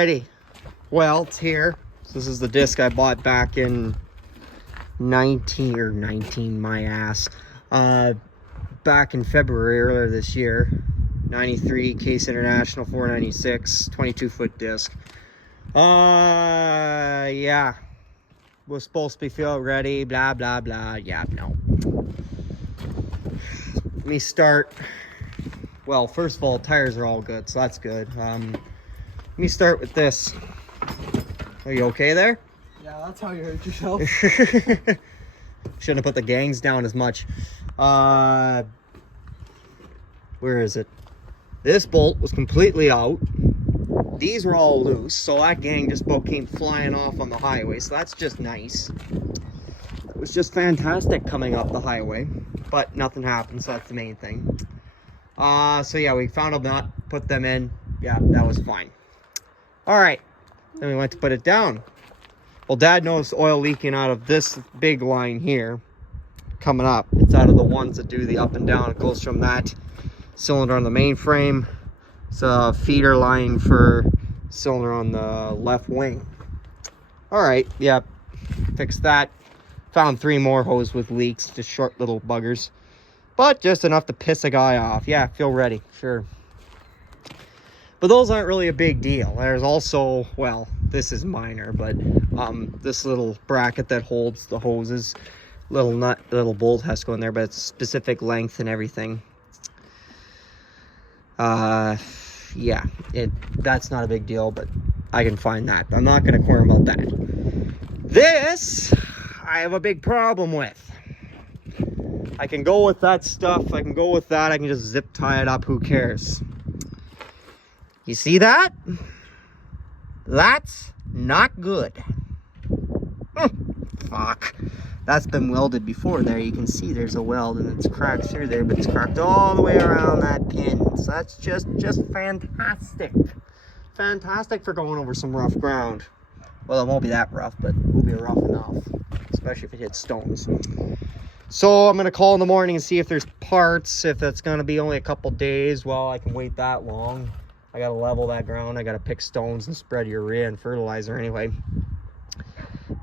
Alrighty, well, it's here. So this is the disc I bought back in 19, my ass. Back in February earlier this year. 93 Case International 496 22-foot disc. Yeah. Was supposed to be field ready, blah blah blah. Yeah, no. Let me start. Well, first of all, tires are all good, so that's good. Let me start with this. Are you okay there? Yeah, that's how you hurt yourself. Shouldn't have put the gangs down as much. Where is it? This bolt was completely out. These were all loose, so that gang just about came flying off on the highway, so that's just nice. It was just fantastic coming up the highway, but nothing happened, so that's the main thing. So yeah, we found a nut, put them in. Yeah, that was fine. All right, then we went to put it down. Well, Dad noticed oil leaking out of this big line here coming up. It's out of the ones that do the up and down. It goes from that cylinder on the main frame. It's a feeder line for cylinder on the left wing. All right, yeah, fixed that. Found 3 more hose with leaks, just short little buggers. But just enough to piss a guy off. Yeah, feel ready, sure. But those aren't really a big deal. There's also, well, this is minor, but this little bracket that holds the hoses, little nut, little bolt has to go in there, but it's specific length and everything. Yeah, that's not a big deal, but I can find that. I'm not going to quarrel about that. This, I have a big problem with. I can go with that stuff. I can go with that. I can just zip tie it up. Who cares? You see that? That's not good. Fuck. That's been welded before there. You can see there's a weld and it's cracked through there, but it's cracked all the way around that pin. So that's just fantastic. Fantastic for going over some rough ground. Well, it won't be that rough, but it will be rough enough, especially if it hits stones. So I'm going to call in the morning and see if there's parts. If it's going to be only a couple days, well, I can wait that long. I got to level that ground. I got to pick stones and spread urea and fertilizer anyway.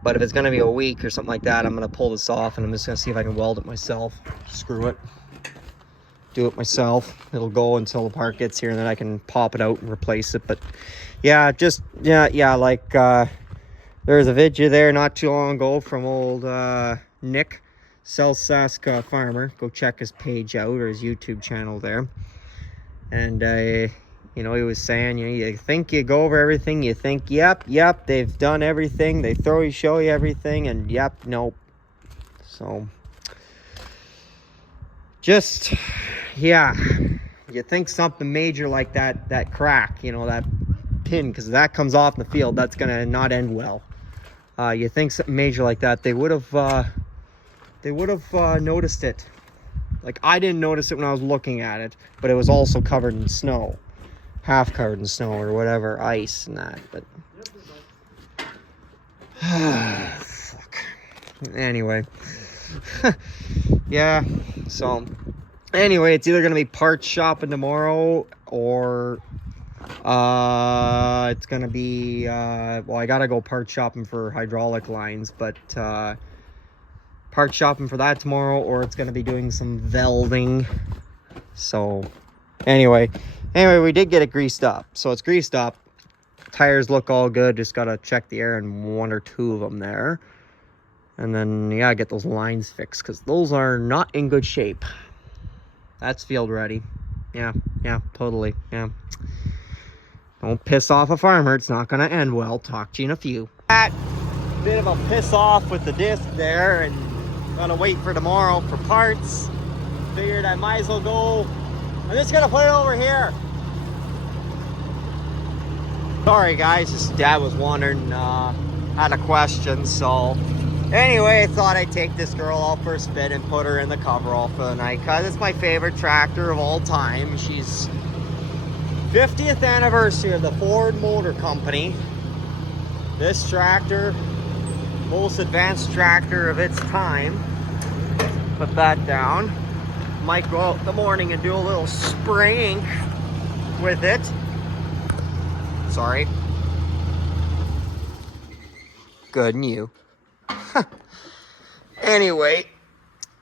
But if it's going to be a week or something like that, I'm going to pull this off and I'm just going to see if I can weld it myself. Screw it. Do it myself. It'll go until the part gets here and then I can pop it out and replace it. But yeah, like there's a video there not too long ago from old Nick, Selsaska Farmer. Go check his page out or his YouTube channel there. And you know, he was saying, you think you go over everything, you think, yep, they've done everything, they show you everything, and yep, nope. So, just, yeah, you think something major like that crack, you know, that pin, because that comes off in the field, that's going to not end well. You think something major like that, they would have noticed it. Like, I didn't notice it when I was looking at it, but it was also covered in snow. Half covered in snow or whatever, ice and that, but fuck. Anyway, yeah, so anyway, it's either gonna be parts shopping tomorrow or it's gonna be well, I gotta go part shopping for hydraulic lines, but part shopping for that tomorrow, or it's gonna be doing some welding. So anyway, we did get it greased up. So it's greased up. Tires look all good. Just got to check the air in 1 or 2 of them there. And then, yeah, get those lines fixed because those are not in good shape. That's field ready. Yeah, totally. Yeah. Don't piss off a farmer. It's not going to end well. Talk to you in a few. That bit of a piss off with the disc there. And going to wait for tomorrow for parts. Figured I might as well go. I'm just gonna put it over here. Sorry guys, just Dad was wondering, had a question, so anyway, I thought I'd take this girl out for a spin and put her in the coverall for the night, because it's my favorite tractor of all time. She's 50th anniversary of the Ford Motor Company. This tractor, most advanced tractor of its time. Put that down. Might go out in the morning and do a little spraying with it. Sorry. Good, and you. Anyway,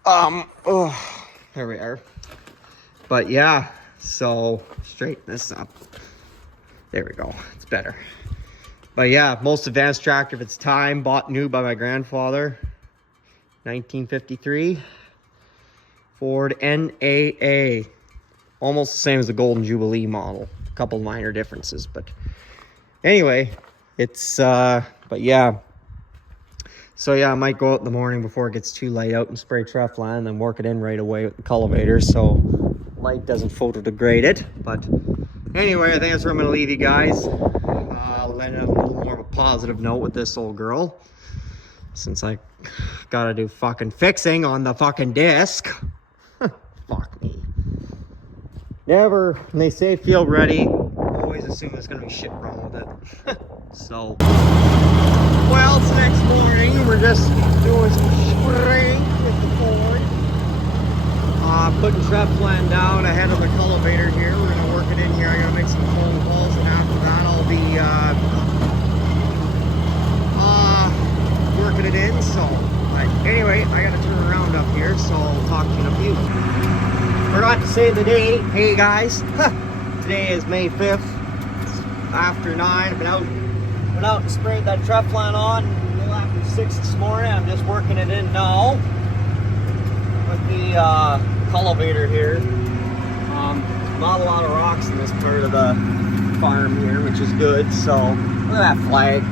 there we are. But yeah, so straighten this up. There we go. It's better. But yeah, most advanced tractor of its time, bought new by my grandfather, 1953. Ford NAA. Almost the same as the Golden Jubilee model. A couple minor differences, but anyway, it's but yeah. So yeah, I might go out in the morning before it gets too light out and spray Treflan and then work it in right away with the cultivator so light doesn't photodegrade it. But anyway, I think that's where I'm gonna leave you guys. I'll end up a little more of a positive note with this old girl, since I gotta do fucking fixing on the fucking disc. Fuck me. Never, when they say field ready, always assume there's gonna be shit wrong with it. So, well, it's next morning. We're just doing some spraying with the Ford. Putting Treflan down ahead of the cultivator here. We're gonna work it in here. I gotta make some phone calls, and after that, I'll be working it in. So, but anyway, I gotta turn around up here, so I'll talk to you in a few. Forgot to say the date. Hey guys, today is May 5th. It's after 9. I've been out and sprayed that Treflan on a little after 6 this morning. I'm just working it in now with the cultivator here. Not a lot of rocks in this part of the farm here, which is good. So look at that flag.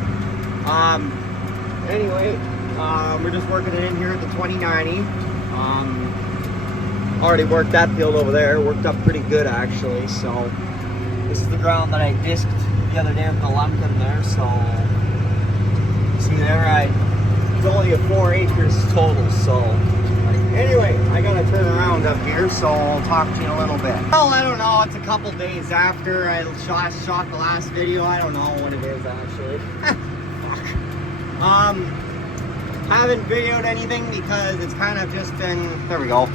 Anyway, we're just working it in here at the 2090. Already worked that field over there. Worked up pretty good actually. So this is the ground that I disked the other day with the lumpkin there. So see there, it's only a 4 acres total. So anyway, I gotta turn around up here, so I'll talk to you in a little bit. Well, I don't know. It's a couple days after I shot the last video. I don't know what it is actually. Haven't videoed anything because it's kind of just been, there we go,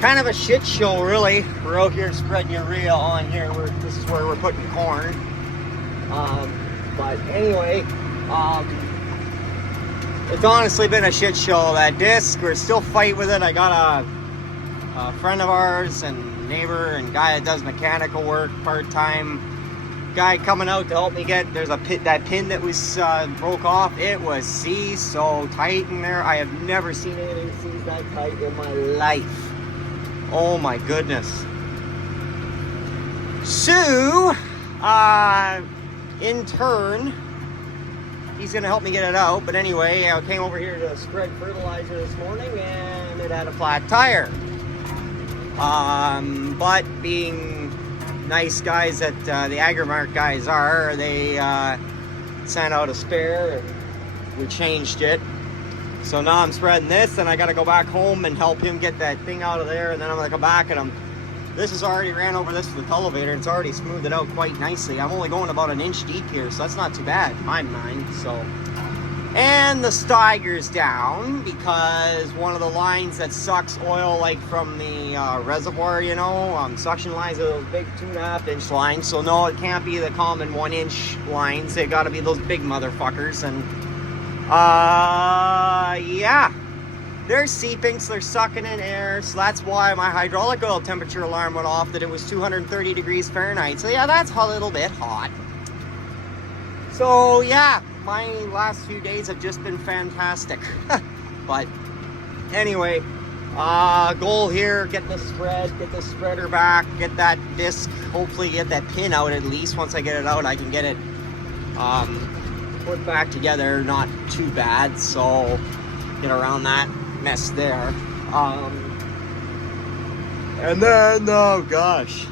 kind of a shit show really. We're out here spreading urea on here. This is where we're putting corn. But anyway, it's honestly been a shit show. That disc, we're still fighting with it. I got a friend of ours and neighbor and guy that does mechanical work part-time. Guy coming out to help me get, there's that pin that was broke off. It was seized so tight in there. I have never seen anything seized that tight in my life. Oh my goodness. So, in turn, he's gonna help me get it out. But anyway, I came over here to spread fertilizer this morning and it had a flat tire. But being nice guys that the Agrimark guys are, they sent out a spare and we changed it. So now I'm spreading this and I gotta go back home and help him get that thing out of there, and then I'm gonna come back and this has already ran over this with the cultivator. It's already smoothed it out quite nicely. I'm only going about 1 inch deep here, so that's not too bad in my mind. So, and the Steiger's down because one of the lines that sucks oil like from the reservoir, you know, suction lines are those big 2.5 inch lines. So no, it can't be the common 1 inch lines. They gotta be those big motherfuckers. And yeah, they're seeping, so they're sucking in air. So that's why my hydraulic oil temperature alarm went off, that it was 230 degrees Fahrenheit. So yeah, that's a little bit hot. So yeah, my last few days have just been fantastic. But anyway, goal here, get this spreader back, get that disc, hopefully get that pin out at least. Once I get it out, I can get it put back together, not too bad. So get around that mess there. And then, oh gosh,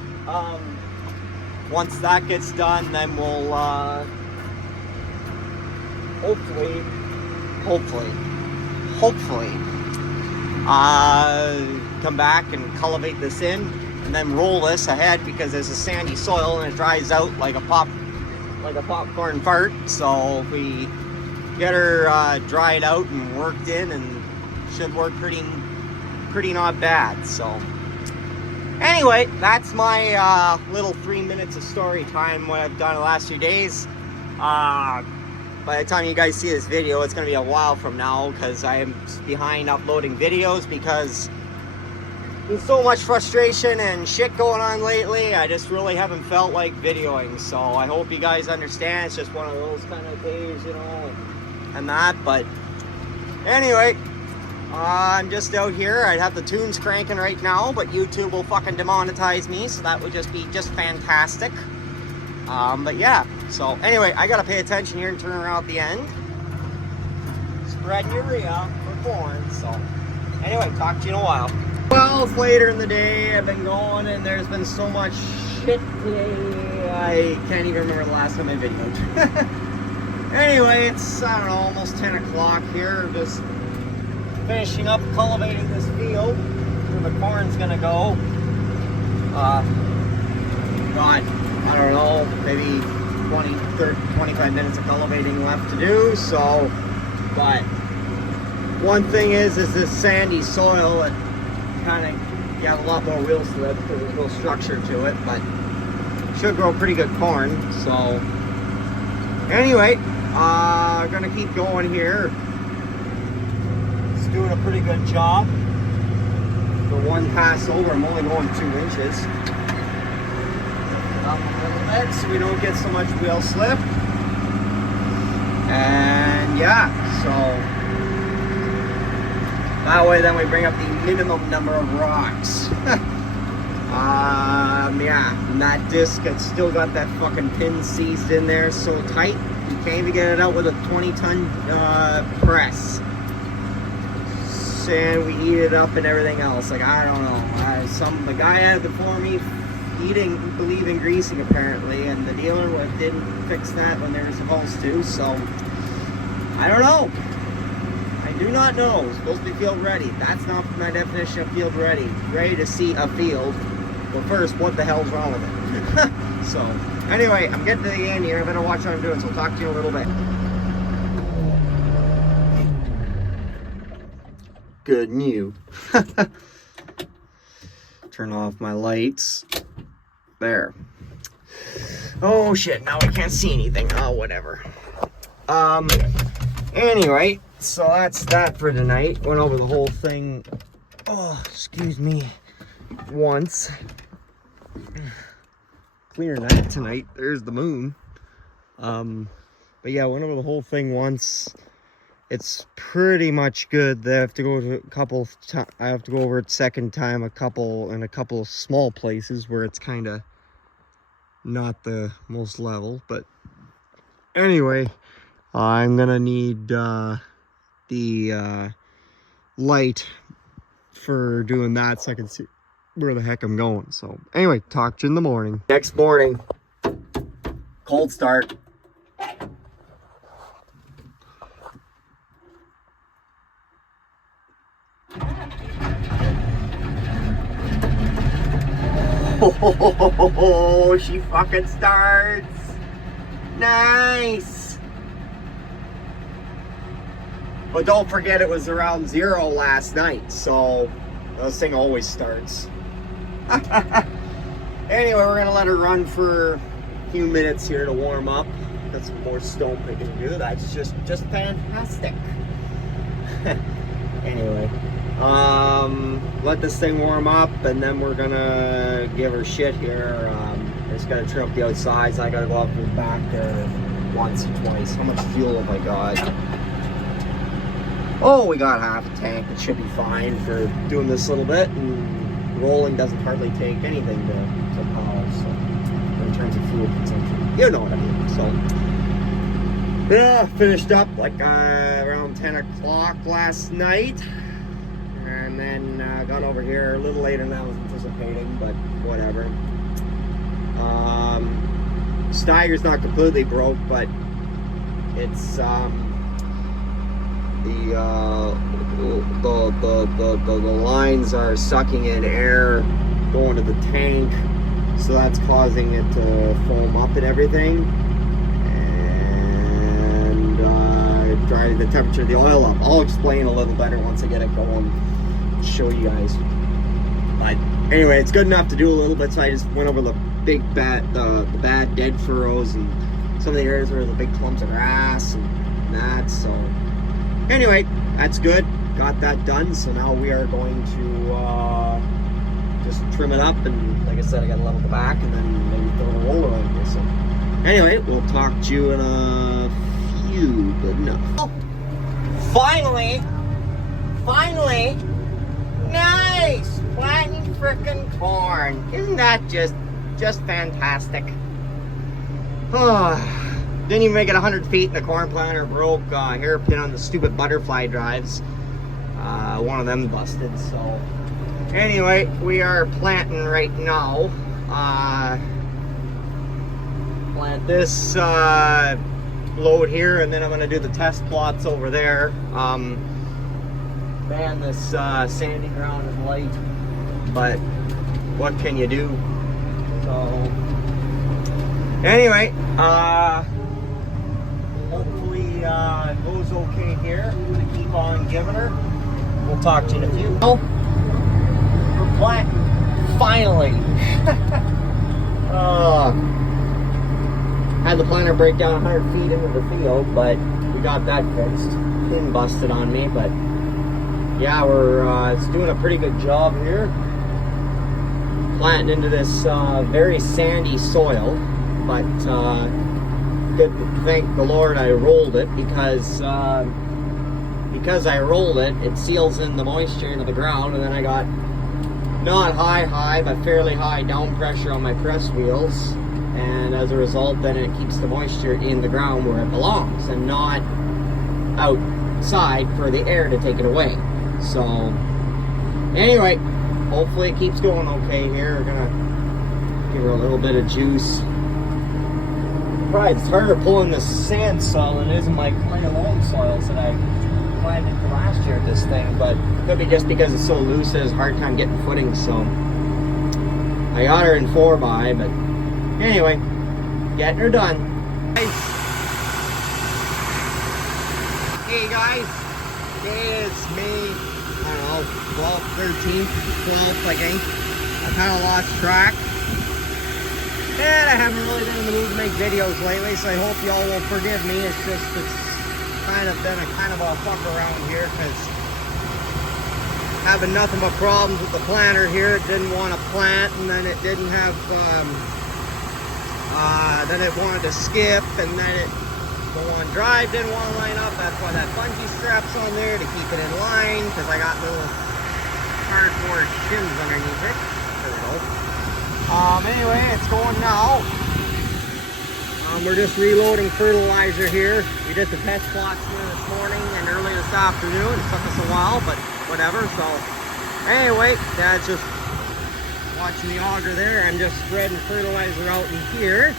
once that gets done, then we'll hopefully come back and cultivate this in and then roll this ahead, because there's a sandy soil and it dries out like a popcorn fart. So if we get her dried out and worked in, and should work pretty not bad. So anyway, that's my little 3 minutes of story time, what I've done the last few days. by the time you guys see this video, it's going to be a while from now because I am behind uploading videos because there's so much frustration and shit going on lately. I just really haven't felt like videoing, so I hope you guys understand. It's just one of those kind of days, you know, and that. But anyway, I'm just out here. I'd have the tunes cranking right now, but YouTube will fucking demonetize me, so that would just be just fantastic. But yeah, so anyway, I gotta pay attention here and turn around at the end. Spreading urea for corn, so anyway, talk to you in a while. Well, it's later in the day. I've been going and there's been so much shit today. I can't even remember the last time I videoed. Anyway, it's, I don't know, almost 10 o'clock here. Just finishing up cultivating this field where the corn's gonna go. Got, I don't know, maybe 20, 30, 25 minutes of cultivating left to do, so, but one thing is this sandy soil, it kind of, you have a lot more wheel slip because there's no structure to it, but should grow pretty good corn. So anyway, gonna keep going here. It's doing a pretty good job. For one pass over, I'm only going 2 inches. Up a little bit so we don't get so much wheel slip. And yeah, so that way then we bring up the minimum number of rocks. Yeah, and that disc, it's still got that fucking pin seized in there so tight, you can't even get it out with a 20-ton press. And we eat it up and everything else. Like, I don't know. The guy had it before me, he didn't believe in greasing apparently, and the dealer didn't fix that when they were supposed to, so I don't know. I do not know. It's supposed to be field ready. That's not my definition of field ready. Ready to see a field. But first, what the hell's wrong with it? So, anyway, I'm getting to the end here. I better watch what I'm doing, so I'll talk to you in a little bit. Good new. Turn off my lights. There. Oh shit, now we can't see anything. Oh, whatever. Anyway, so that's that for tonight. Went over the whole thing, oh, excuse me, once. Clear night tonight. There's the moon. But yeah, went over the whole thing once. It's pretty much good. I have to go to I have to go over it second time in a couple of small places where it's kind of not the most level. But anyway, I'm gonna need the light for doing that so I can see where the heck I'm going. So anyway, talk to you in the morning. Next morning, cold start. Oh, she fucking starts. Nice. But don't forget it was around 0 last night, so this thing always starts. Anyway, we're gonna let her run for a few minutes here to warm up. Got some more stone picking to do. That's just fantastic. Anyway, let this thing warm up, and then we're gonna give her shit here. I just gotta trim up the outsides. I gotta go up and back there once or twice. How much fuel have I got? Oh, we got half a tank. It should be fine for doing this little bit, and rolling doesn't hardly take anything to power, so in terms of fuel consumption, you know what I mean. So yeah, finished up like around 10 o'clock last night, and then got over here a little later than I was anticipating, but whatever. Steiger's not completely broke, but it's the lines are sucking in air going to the tank, so that's causing it to foam up and everything, and driving the temperature of the oil up. I'll explain a little better once I get it going, show you guys. But anyway, it's good enough to do a little bit, so I just went over the big the bad dead furrows and some of the areas where there's big clumps of grass and that. So anyway, that's good. Got that done. So now we are going to just trim it up, and like I said, I got to level the back and then maybe throw a roller on here. So anyway, we'll talk to you in a few. Good enough. Finally, nice planting frickin' corn. Isn't that just fantastic? Didn't even make it 100 feet, and the corn planter broke. Hairpin on the stupid butterfly drives. One of them busted. So anyway, we are planting right now. Plant this load here, and then I'm gonna do the test plots over there. Man, this sandy ground is light, but what can you do? So anyway, hopefully it goes okay here. I'm gonna keep on giving her. We'll talk to you in a few. Oh, we're planting finally. Had the planter break down 100 feet into the field, but we got that fixed. Pin busted on me, but yeah, we're it's doing a pretty good job here. Planting into this very sandy soil, but good. Thank the Lord I rolled it, because I rolled it, it seals in the moisture into the ground, and then I got not high, but fairly high down pressure on my press wheels. And as a result, then it keeps the moisture in the ground where it belongs and not outside for the air to take it away. So anyway, hopefully it keeps going okay here. We're gonna give her a little bit of juice. Right, it's harder pulling the sand soil than it is in my clay loam soils that I planted last year at this thing, but it could be just because it's so loose it has a hard time getting footing. So I got her in 4x, but anyway, getting her done. Hey guys, today is May, I don't know, 12th, 13th, 12th, I think. I kind of lost track. And I haven't really been in the mood to make videos lately, so I hope y'all will forgive me. It's just, it's kind of been a fuck around here, because having nothing but problems with the planter here. It didn't want to plant, and then it didn't have, then it wanted to skip, and then the one drive didn't want to line up. That's why that bungee strap's on there, to keep it in line, because I got little cardboard shins underneath it. There we go. Anyway, it's going now. We're just reloading fertilizer here. We did the test plots here this morning and early this afternoon. It took us a while, but whatever. So anyway, Dad's just watching the auger there. I'm just spreading fertilizer out in here.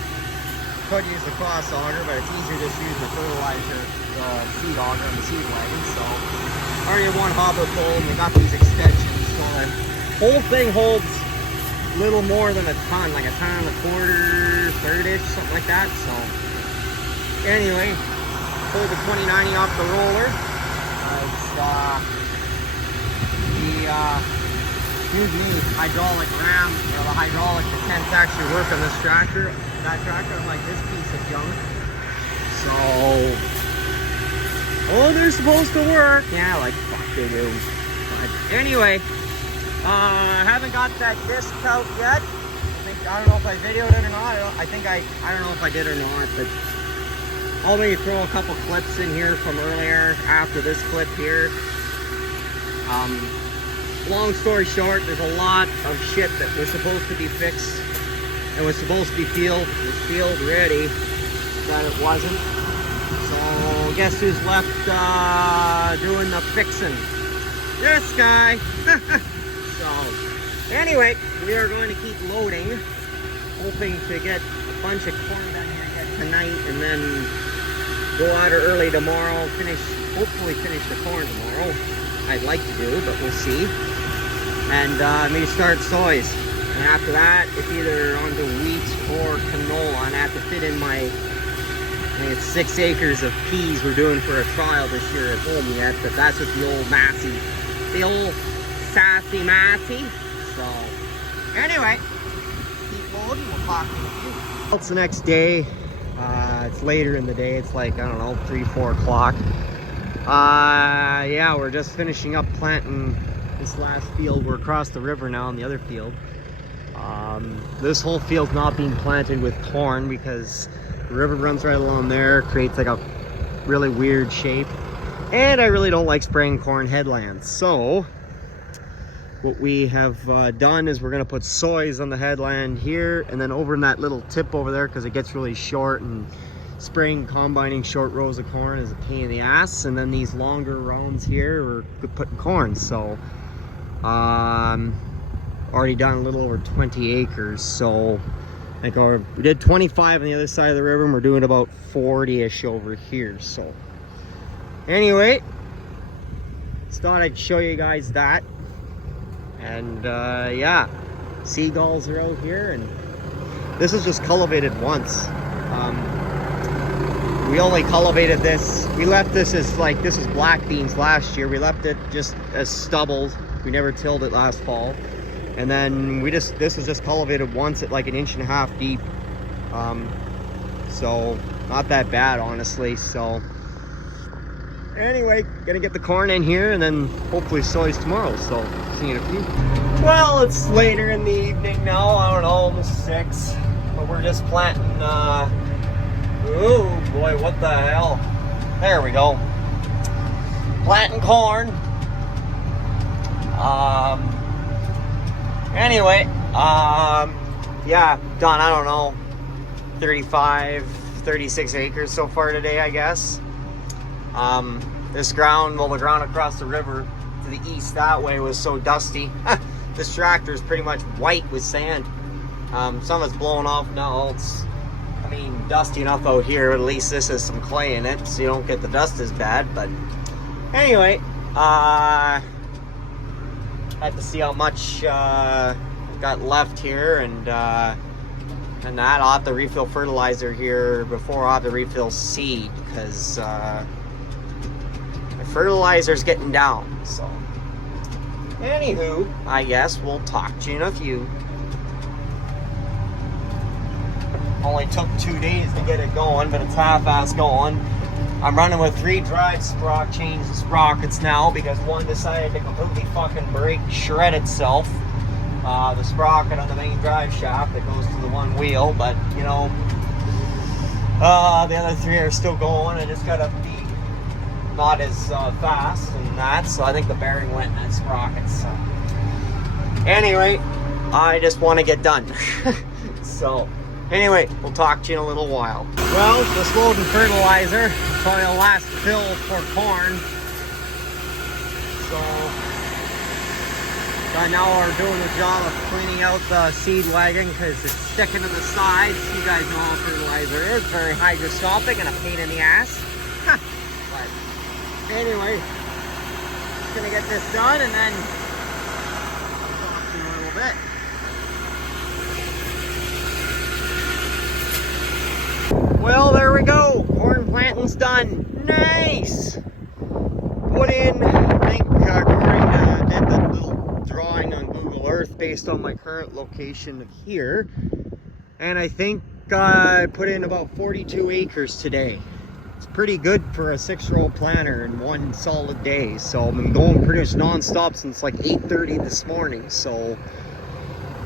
Could use the cross auger, but it's easier just using the fertilizer seed auger on the seed wagon. So already have one hopper full, and we got these extensions. So the whole thing holds little more than a ton, like a ton and a quarter, third-ish, something like that. So anyway, pulled the 2090 off the roller. The hydraulic ram, or the hydraulic that tends to actually work on this tractor. That tractor, I'm like, this piece of junk. So, oh, they're supposed to work. Yeah, like, fuck they do. But anyway, I haven't got that disc out yet. I don't know if I videoed it or not. I don't know if I did or not, but I'll maybe throw a couple clips in here from earlier after this clip here. Long story short, there's a lot of shit that was supposed to be fixed and was supposed to be field ready, but it wasn't. So guess who's left doing the fixing? This guy. So anyway, we are going to keep loading, hoping to get a bunch of corn down here yet tonight, and then go out early tomorrow, hopefully finish the corn tomorrow. I'd like to do, but we'll see. And maybe start soys. And after that, it's either onto wheat or canola. And I have to fit in my, I think it's 6 acres of peas we're doing for a trial this year at home yet, but that's with the old Massey. The old sassy Massey. So anyway, keep loading, we'll talk to you. It's the next day. It's later in the day. It's like, I don't know, 3, 4 o'clock. Yeah, we're just finishing up planting this last field. We're across the river now in the other field. This whole field's not being planted with corn because the river runs right along there, creates like a really weird shape. And I really don't like spraying corn headlands. So what we have done is we're gonna put soys on the headland here, and then over in that little tip over there, because it gets really short, and spraying, combining short rows of corn is a pain in the ass. And then these longer rounds here, we're putting corn. So already done a little over 20 acres. So like we did 25 on the other side of the river, and we're doing about 40-ish over here. So anyway, just thought I'd show you guys that. And yeah, seagulls are out here, and this is just cultivated once. We only cultivated this, we left this as like, this is black beans last year. We left it just as stubble. We never tilled it last fall. And then this was just cultivated once at like 1.5 inches deep. So not that bad, honestly. So anyway, gonna get the corn in here, and then hopefully soys tomorrow. So see you in a few. Well, it's later in the evening now. I don't know, almost 6. But we're just planting, oh boy, what the hell? There we go. Planting corn. Anyway, yeah, done, I don't know, 35, 36 acres so far today, I guess. This ground, well, the ground across the river to the east that way was so dusty. This tractor is pretty much white with sand. Some of it's blown off now. It's, I mean, dusty enough out here. At least this has some clay in it, so you don't get the dust as bad. But anyway, had to see how much got left here, and that I'll have to refill fertilizer here before I'll have to refill seed, because my fertilizer's getting down. So anywho, I guess we'll talk to you in a few. Only took 2 days to get it going, but it's half-ass going. I'm running with 3 drive sprockets now, because one decided to completely fucking break, shred itself. The sprocket on the main drive shaft that goes to the one wheel, but you know, the other 3 are still going. I just gotta be not as fast and that, so I think the bearing went in that sprocket. So anyway, I just want to get done. So anyway, we'll talk to you in a little while. Well, just loading fertilizer. Probably the last fill for corn. So now we're doing the job of cleaning out the seed wagon because it's sticking to the sides. You guys know how fertilizer is. Very hygroscopic and a pain in the ass. But anyway, just gonna get this done, and then I'll talk to you in a little bit. Well, there we go. Corn planting's done. Nice. Put in, I think, according to, did the little drawing on Google Earth based on my current location here, and I think I put in about 42 acres today. It's pretty good for a 6-row planter in one solid day. So I've been going pretty much non-stop since like 8:30 this morning. So,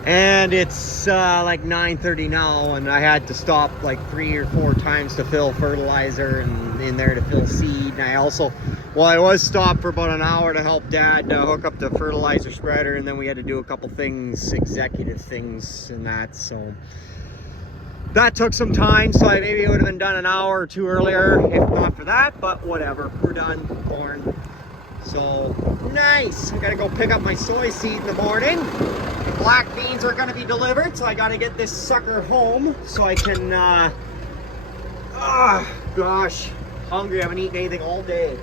and it's like 9:30 now, and I had to stop like 3 or 4 times to fill fertilizer and in there to fill seed. And I also, well, I was stopped for about an hour to help Dad hook up the fertilizer spreader, and then we had to do a couple things, executive things and that. So that took some time, so maybe it would have been done an hour or 2 earlier if not for that, but whatever, we're done. Corn. So nice. I gotta go pick up my soy seed in the morning. The black beans are gonna be delivered, so I gotta get this sucker home so I can gosh, hungry. I haven't eaten anything all day.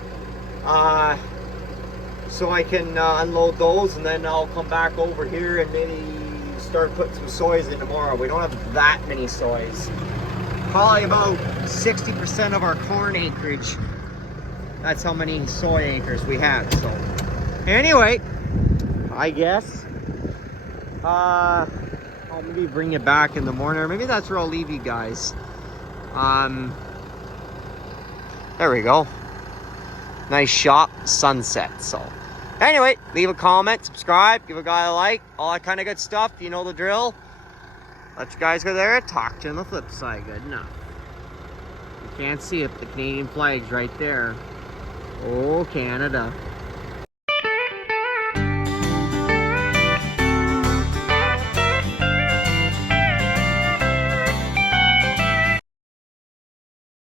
So I can unload those, and then I'll come back over here and maybe start putting some soys in tomorrow. We don't have that many soys. Probably about 60% of our corn acreage. That's how many soy acres we have. So anyway, I guess I'll maybe bring you back in the morning, or maybe that's where I'll leave you guys. There we go. Nice shot, sunset. So, anyway, leave a comment, subscribe, give a guy a like, all that kind of good stuff. You know the drill. Let you guys go there. Talk to you on the flip side. Good enough. You can't see it, but the Canadian flag's right there. Oh, Canada.